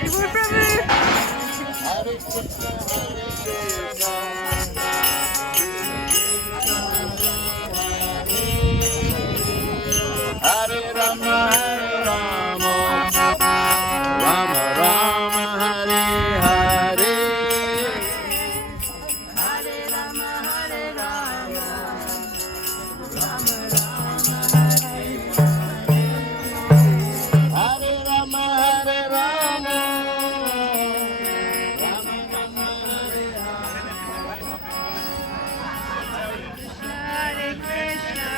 Haribol Prabhu. Hare Rama, Hare Rama, Rama Rama, Hare Hare. Hare Rama, Hare Rama, Rama Rama, Hare Hare. Hare Rama, Hare Rama, Rama Rama, Hare Hare Krishna.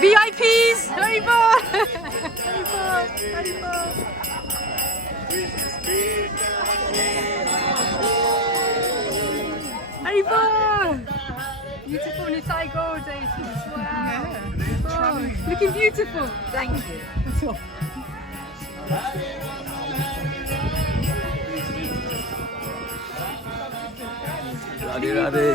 VIPs! Haribol! Haribol! Haribol! Haribol! Beautiful Nisai Gold daisies. Wow! Oh, looking beautiful. Thank you. Radhe Radhe.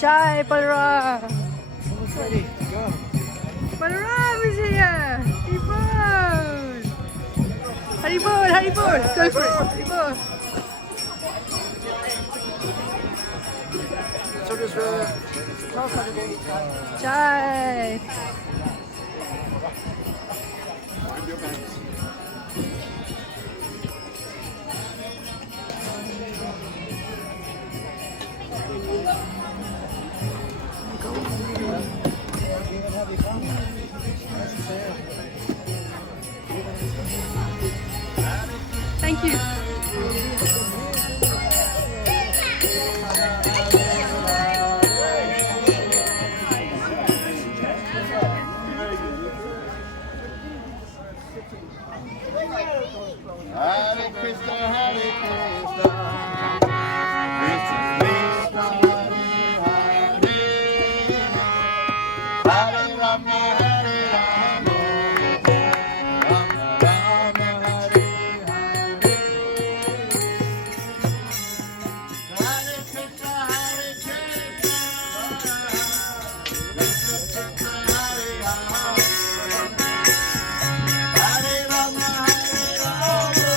Jai Balaram! Balaram is here! Haribol! Haribol! Haribol! Go for it! Haribol! Jai! Thank you. Hare Krishna, Hare Krishna, Krishna Krishna, Hare Hare, Hare Rama, Hare Rama, Rama Rama, Hare Hare, Hare Krishna, Hare Krishna, Krishna Krishna, Hare Rama, Hare Rama, Hare Rama.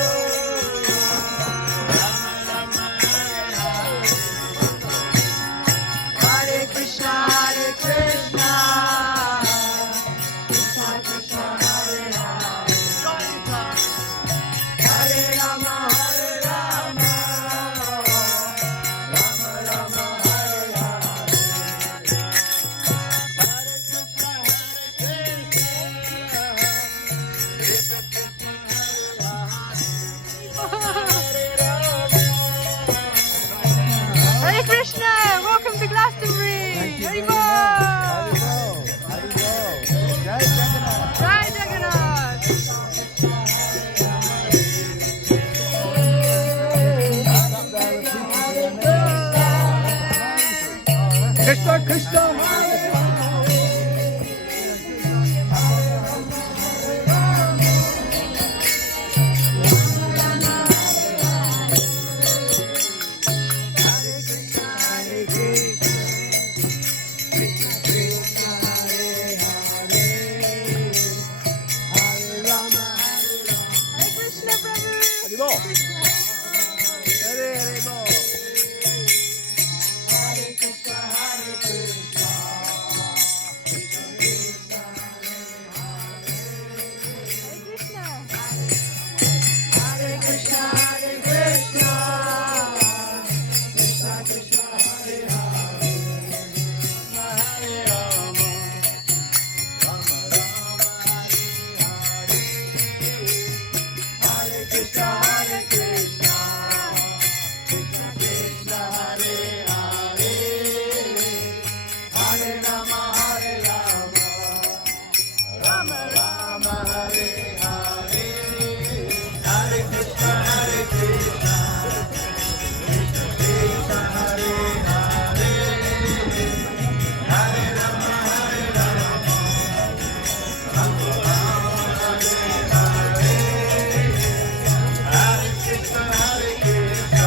Hare Hare Bol. Hare Krishna, Hare Krishna. Hare Rama, Rama Rama, Hare Krishna, Hare Krishna, Krishna Krishna, Hare Hare, Hare Rama, Hare Rama, Rama Rama, Hare Hare, Hare Krishna, Hare Krishna, Krishna Krishna, Hare Hare, Hare Rama, Hare Rama, Rama Rama, Hare Hare, Hare Krishna, Hare Krishna,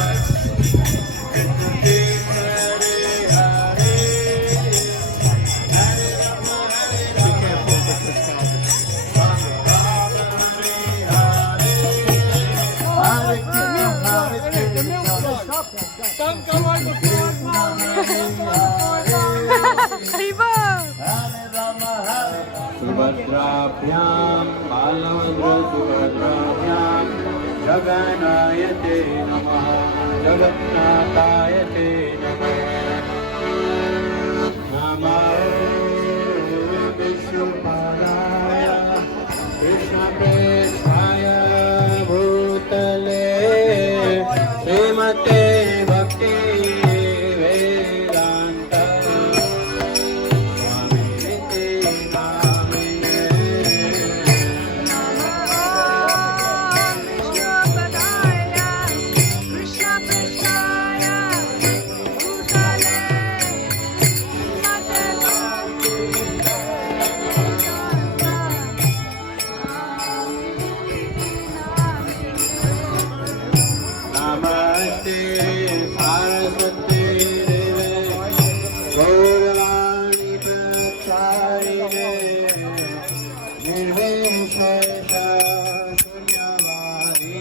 Krishna Krishna, Hare Hare, Hare Rama, Hare Rama, Rama Rama, Hare Hare, Hare Krishna, Hare Haribol. सुभद्राभ्यां बालभद्रसुभद्राभ्यां जगन्नायते नमः जगन्नाथायते नमः नमो विष्णुपादाय कृष्णप्रेष्ठाय भूतले श्रीमते भक्ति Vedanta स्वामिनिति नामिने Krishna Prasthaya, Bhutale, नमस्ते सरस्वती देवे गौरवाणी प्रचारिणे निर्विशेष शून्यवादी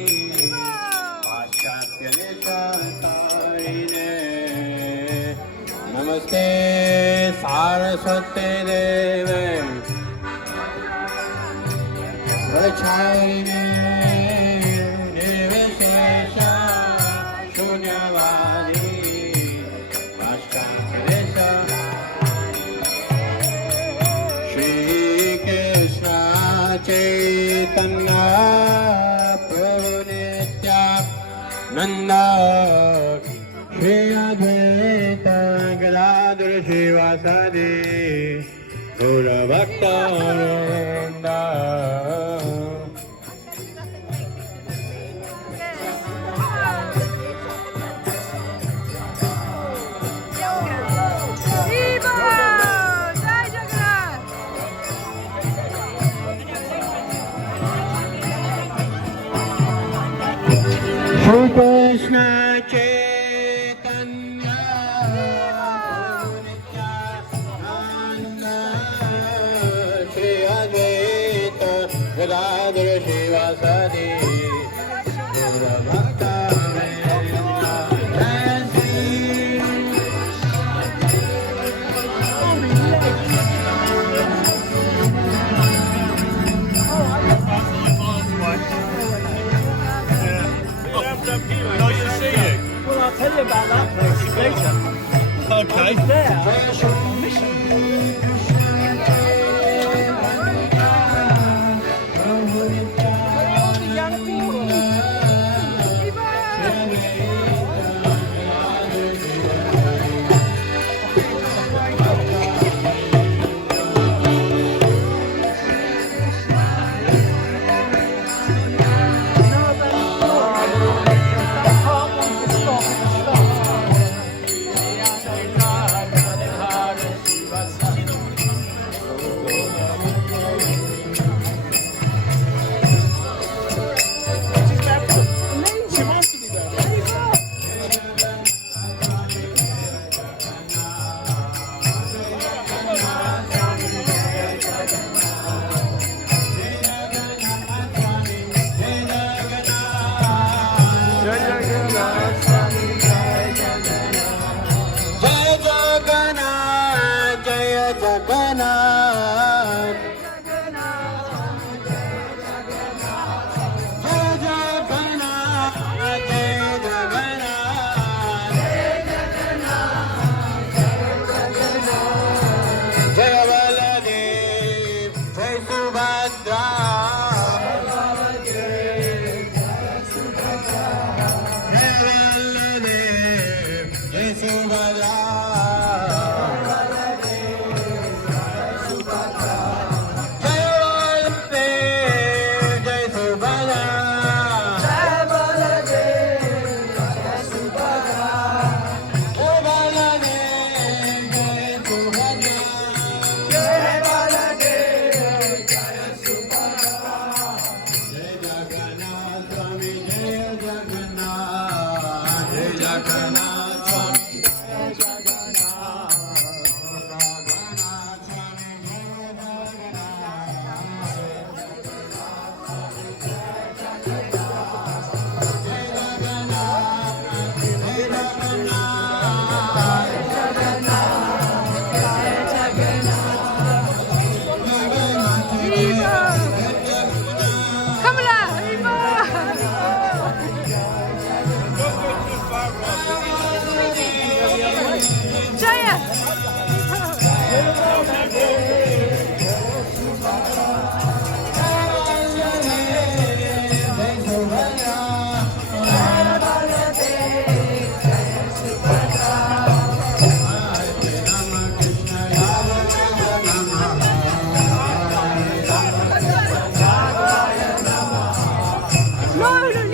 पाश्चात्य देशतारिणे नमस्ते सरस्वती देवे प्रचारिणे निर्विशेष शून्यवादी पाश्चात्य श्रीकृष्ण चैतन्य प्रभु Nityanand Shri Advaita Gadadhar श्रीवासदि गौरभक्तवृन्द Shri Krishna Chaitanya Nityananda Shri Advaita Gadadhara Shivasadi Gura Bhakta Vrinda Jai Shri Nice to see you. Well, I'll tell you about that place later. Okay. There, I was on a mission. All the young people.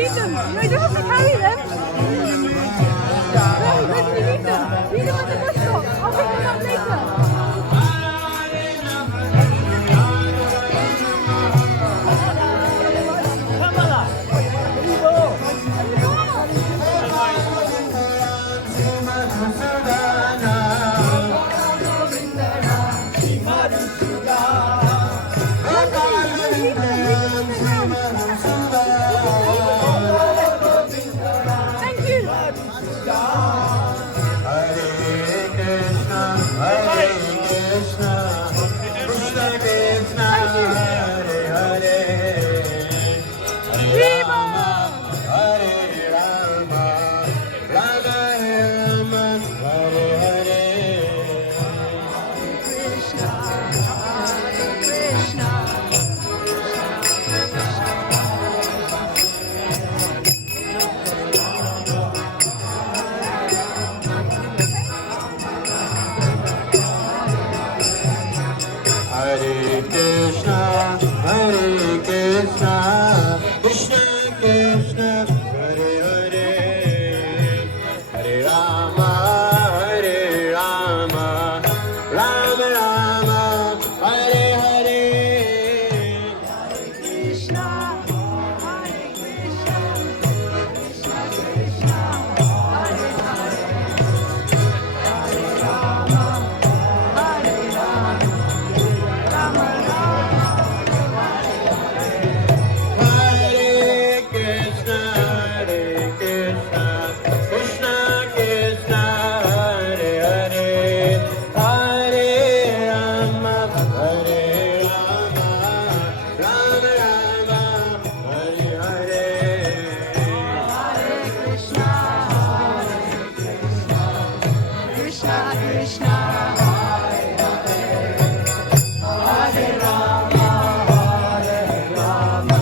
need them. No, you don't have to carry them. No, where do you need them? Leave them at the bus stop. I'll pick them up later. Kamala. Ivo. Thank you. Hare Krishna, Krishna Krishna, Hare Hare, Hare Rama, Hare Rama, Rama Rama, Hare Hare. Krishna, Hare Krishna. Hare Krishna, Hare Krishna, Krishna Krishna, Hare Hare, Hare Rama, Hare Rama, Rama Rama, Hare Hare. Krishna, Hare Krishna, Krishna Krishna, Hare Hare, Hare Rama, Hare Rama, Rama Rama, Hare Krishna, Hare Krishna, Krishna Krishna, Hare Hare, Hare Rama, Hare Rama, Rama Rama, Hare Hare. Hare Krishna, Krishna Krishna, Hare Hare, Hare Rama, Hare Rama,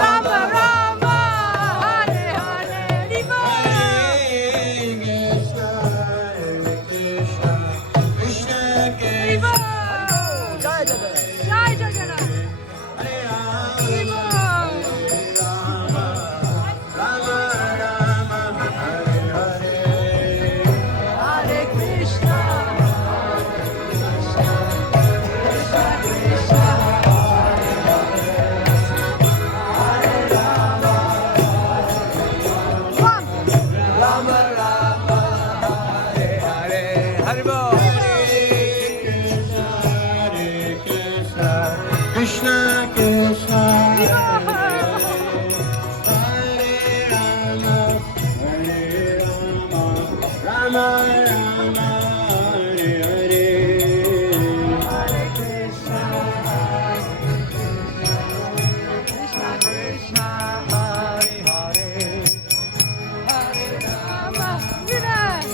Rama Rama, Hare Hare, Diva. Diva. Jai Jagannath. Diva. Hare Krishna, Krishna Krishna, Hare Rama, one. Rama Rama. Hare Hare. Haribo. Krishna Krishna, Diva. Hare Rama, Hare Rama, Rama Rama, Hare Hare. Hare Krishna, Krishna Krishna, Hare Hare, Hare Rama, Vinay.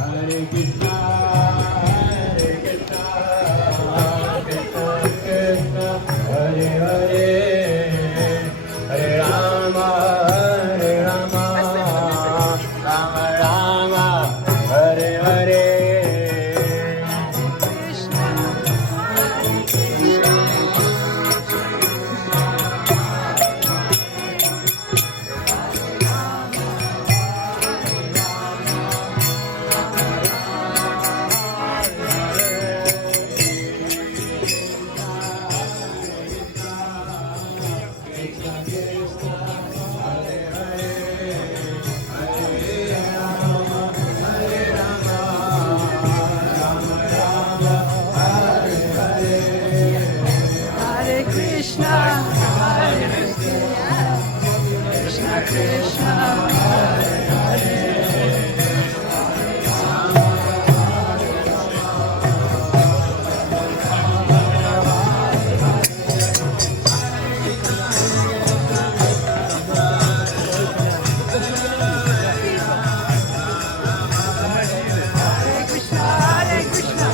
Hare Krishna, Hare Krishna, Krishna Krishna, Hare Hare, Hare Rama, Hare Rama, Rama Rama, Hare Hare. Krishna, Hare Krishna, Hare Krishna, Hare Krishna, Krishna Krishna, Hare Hare. Hare Krishna, Hare Krishna.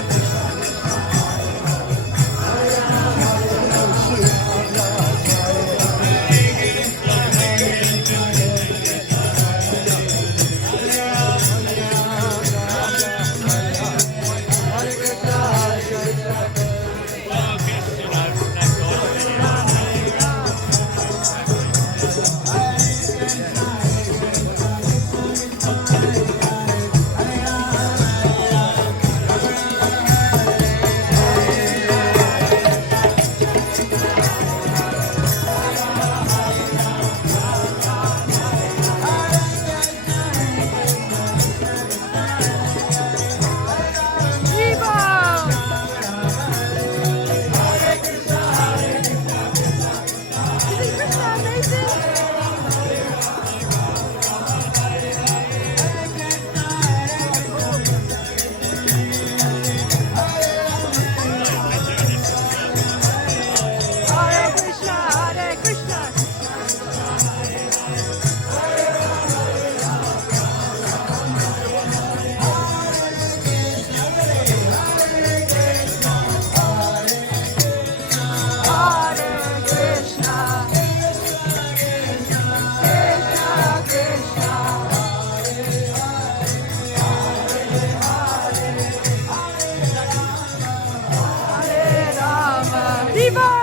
Viva!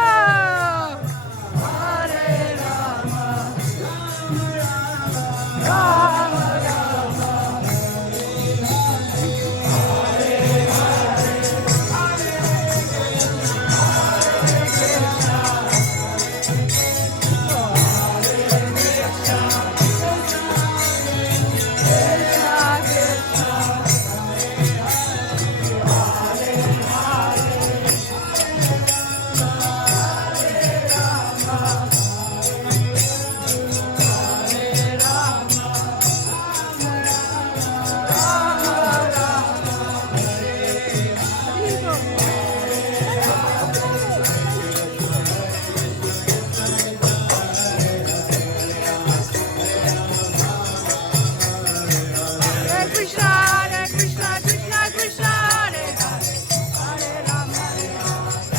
Hare Krishna, Hare Krishna, Krishna Krishna, Hare Hare, Hare Rama, Hare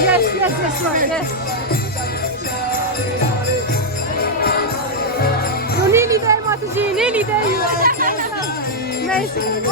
Yes, yes, that's right. Yes. You're nearly there, Mataji. Nearly there, you are. Amazing.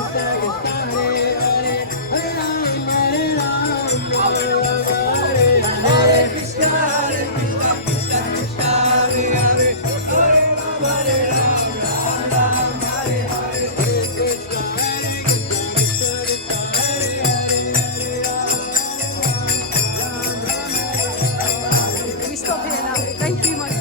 We stop here now. Thank you much.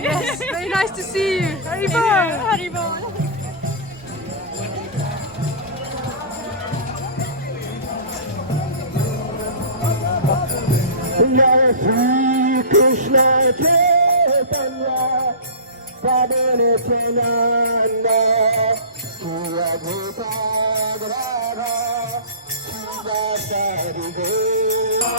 Yes, very nice to see you. Haribol. Haribol. Shri Krishna Chaitanya Prabhu Nityananda Shri Advaita Radha Srivasari Krishna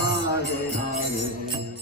Hare Hare